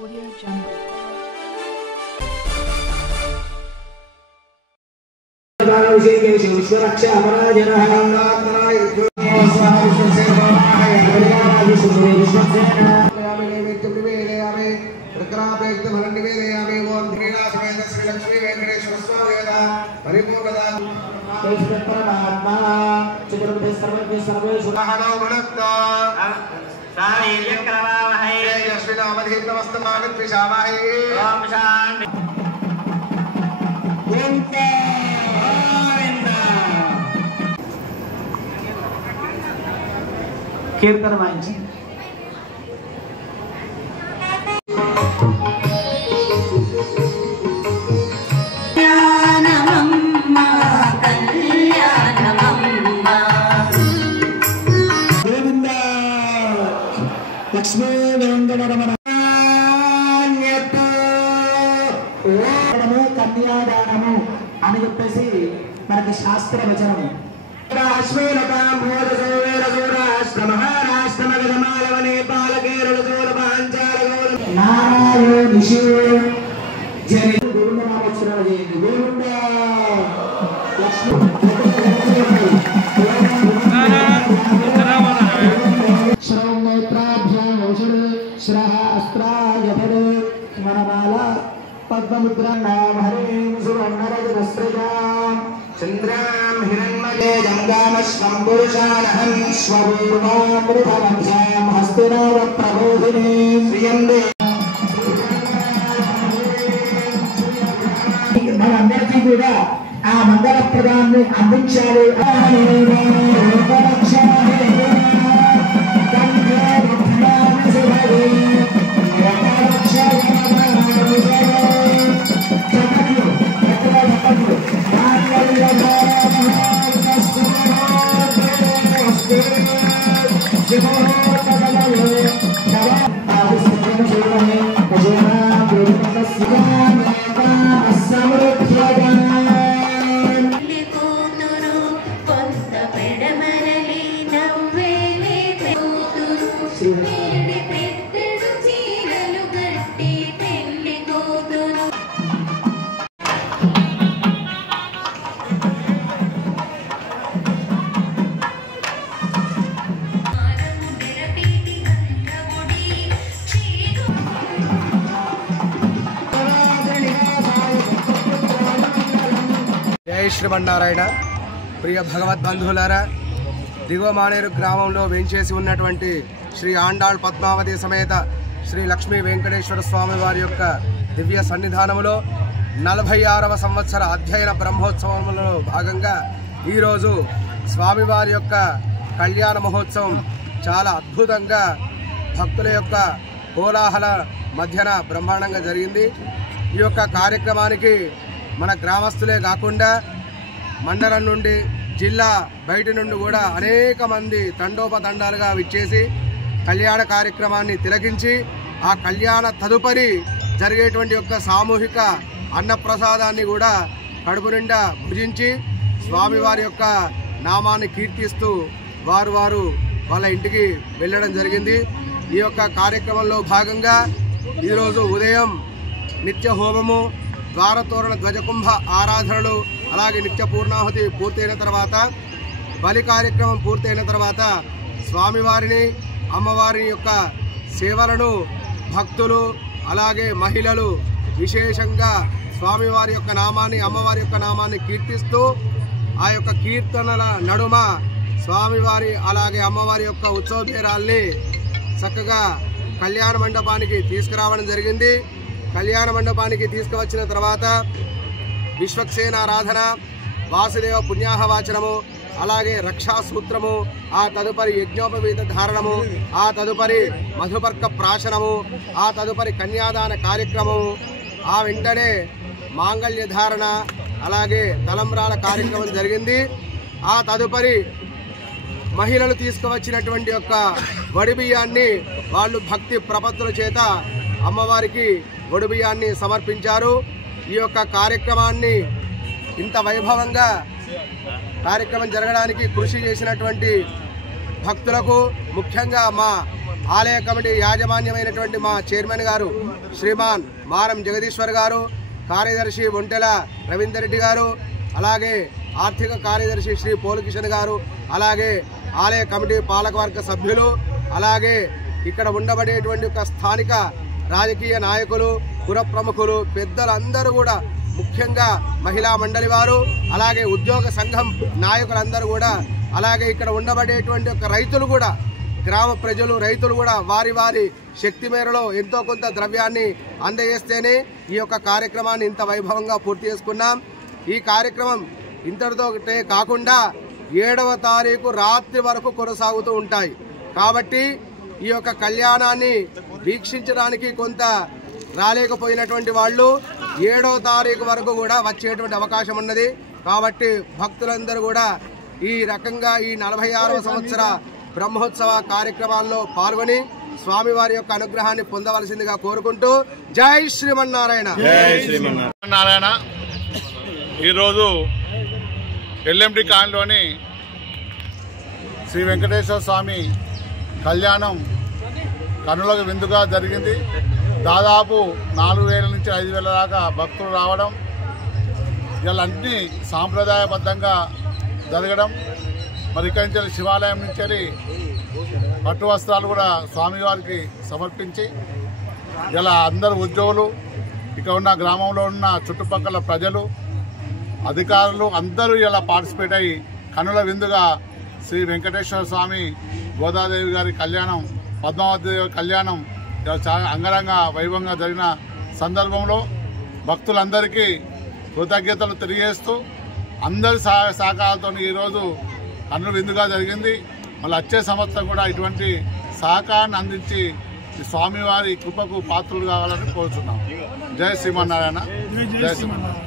Audio Jungle. कीर्तन वाయించి లక్ష్మీ వెంకటరమణ కన్యాదానము అని చెప్పేసి మనకి శాస్త్ర వచనము. चंद्रां हिरण्मये जंगामश्वं पुरुषानहं स्वरूपामृतवंशां हस्तिनाव प्रबोधिनी श्रियंदे మనందరికీ కూడా ఆ మంగళ ప్రదాన్ని అందించాలి. జై శ్రీమన్నారాయణ. ప్రియ భగవద్బంధువులారా, దిగువ మానేరు గ్రామంలో వేంచేసి ఉన్నటువంటి శ్రీ ఆండాళ్ పద్మావతి సమేత శ్రీ లక్ష్మీ వెంకటేశ్వర స్వామి వారి యొక్క దివ్య సన్నిధానములో 46వ సంవత్సర అధ్యయన బ్రహ్మోత్సవంలో భాగంగా ఈరోజు స్వామివారి యొక్క కళ్యాణ మహోత్సవం చాలా అద్భుతంగా భక్తుల యొక్క కోలాహల మధ్యన బ్రహ్మాండంగా జరిగింది. ఈ యొక్క కార్యక్రమానికి మన గ్రామస్తులే కాకుండా మండలం నుండి, జిల్లా బయట నుండి కూడా అనేక మంది తండోపతండాలుగా విచ్చేసి కళ్యాణ కార్యక్రమాన్ని తిలకించి ఆ కళ్యాణ తదుపరి జరిగేటువంటి యొక్క సామూహిక అన్నప్రసాదాన్ని కూడా కడుపు నిండా భుజించి స్వామివారి యొక్క నామాన్ని కీర్తిస్తూ వారు వాళ్ళ ఇంటికి వెళ్ళడం జరిగింది. ఈ యొక్క కార్యక్రమంలో భాగంగా ఈరోజు ఉదయం నిత్య హోమము, ద్వారతోరణ ధ్వజకుంభ ఆరాధనలు, అలాగే నిత్య పూర్ణాహుతి పూర్తయిన తర్వాత, బలి కార్యక్రమం పూర్తయిన తర్వాత స్వామివారిని అమ్మవారి యొక్క సేవలను భక్తులు అలాగే మహిళలు విశేషంగా స్వామివారి యొక్క నామాన్ని, అమ్మవారి యొక్క నామాన్ని కీర్తిస్తూ ఆ యొక్క కీర్తనల నడుమ స్వామివారి అలాగే అమ్మవారి యొక్క ఉత్సవ బేరాల్ని చక్కగా కళ్యాణ మండపానికి తీసుకురావడం జరిగింది. కళ్యాణ మండపానికి తీసుకువచ్చిన తర్వాత విశ్వక్సేనారాధన, వాసుదేవ పుణ్యాహవాచనము, అలాగే రక్షాసూత్రము, ఆ తదుపరి యజ్ఞోపవీత ధారణము, ఆ తదుపరి మధుపర్క ప్రాశనము, ఆ తదుపరి కన్యాదాన కార్యక్రమము, ఆ వెంటనే మాంగళ్య ధారణ, అలాగే తలంబ్రాల కార్యక్రమం జరిగింది. ఆ తదుపరి మహిళలు తీసుకువచ్చినటువంటి యొక్క వడిబియ్యాన్ని వాళ్ళు భక్తి ప్రపత్తుల చేత అమ్మవారికి వడిబియ్యాన్ని సమర్పించారు. ఈ యొక్క కార్యక్రమాన్ని ఇంత వైభవంగా కార్యక్రమం జరగడానికి కృషి చేసినటువంటి భక్తులకు, ముఖ్యంగా మా ఆలయ కమిటీ యాజమాన్యమైనటువంటి మా చైర్మన్ గారు శ్రీమాన్ మారం జగదీశ్వర్ గారు, కార్యదర్శి ఒంటెల రవీందర్ రెడ్డి గారు, అలాగే ఆర్థిక కార్యదర్శి శ్రీ పోలకిషన్ గారు, అలాగే ఆలయ కమిటీ పాలకవర్గ సభ్యులు, అలాగే ఇక్కడ ఉండబడేటువంటి ఒక స్థానిక రాజకీయ నాయకులు, పుర ప్రముఖులు, పెద్దలందరూ కూడా, ముఖ్యంగా మహిళా మండలి వారు, అలాగే ఉద్యోగ సంఘం నాయకులందరూ కూడా, అలాగే ఇక్కడ ఉండబడేటువంటి ఒక రైతులు కూడా, గ్రామ ప్రజలు రైతులు కూడా వారి వారి శక్తి మేరలో ఎంతో కొంత ద్రవ్యాన్ని అందజేస్తేనే ఈ యొక్క కార్యక్రమాన్ని ఇంత వైభవంగా పూర్తి చేసుకున్నాం. ఈ కార్యక్రమం ఇంతటితో కాకుండా 7వ తారీఖు రాత్రి వరకు కొనసాగుతూ ఉంటాయి. కాబట్టి ఈ యొక్క కళ్యాణాన్ని వీక్షించడానికి కొంత రాలేకపోయినటువంటి వాళ్ళు 7వ తారీఖు వరకు కూడా వచ్చేటువంటి అవకాశం ఉన్నది. కాబట్టి భక్తులందరూ కూడా ఈ రకంగా ఈ 46వ సంవత్సర బ్రహ్మోత్సవ కార్యక్రమాల్లో పాల్గొని స్వామివారి యొక్క అనుగ్రహాన్ని పొందవలసిందిగా కోరుకుంటూ జై శ్రీమన్నారాయణ. నారాయణ. ఈరోజు ఎల్ఎండి కాలనీలోని శ్రీ వెంకటేశ్వర స్వామి కళ్యాణం కన్నులకు విందుగా జరిగింది. దాదాపు 4,000 నుంచి 5,000 దాకా భక్తులు రావడం, ఇలా అన్నీ సాంప్రదాయబద్ధంగా జరగడం. మరి ఇక్కడి నుంచి శివాలయం నుంచి పట్టు వస్త్రాలు కూడా స్వామివారికి సమర్పించి ఇలా అందరు ఉద్యోగులు, ఇక్కడ ఉన్న గ్రామంలో ఉన్న చుట్టుపక్కల ప్రజలు, అధికారులు అందరూ ఇలా పార్టిసిపేట్ అయ్యి కన్నుల విందుగా శ్రీ వెంకటేశ్వర స్వామి, గోదాదేవి గారి కళ్యాణం, పద్మావతి దేవి కళ్యాణం చాలా అంగరంగ వైభవంగా జరిగిన సందర్భంలో భక్తులందరికీ కృతజ్ఞతలు తెలియజేస్తూ అందరి సహకారాలతో ఈరోజు కన్నుల విందుగా జరిగింది. మళ్ళీ వచ్చే సంవత్సరం కూడా ఇటువంటి సహకారాన్ని అందించి స్వామివారి కృపకు పాత్రలు కావాలని కోరుతున్నాం. జై శ్రీమన్నారాయణ. జై శ్రీమన్నారాయణ.